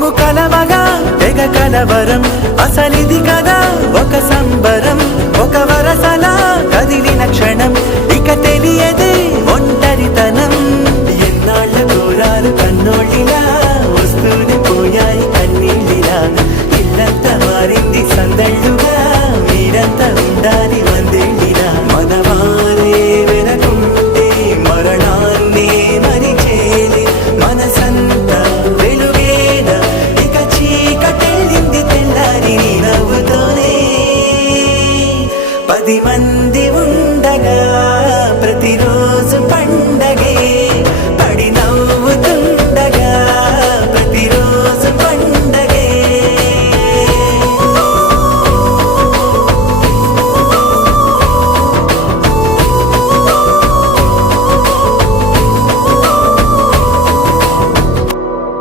మేము కలవగా తెగ కలవరం అసలిది కదా ఒక సంబరం ఒక వరసలా కదిలిన క్షణం ఇక తెలియదే ఒంటరితనం ఎన్నాళ్ళ దూరాలు కన్నోళ్ళిలా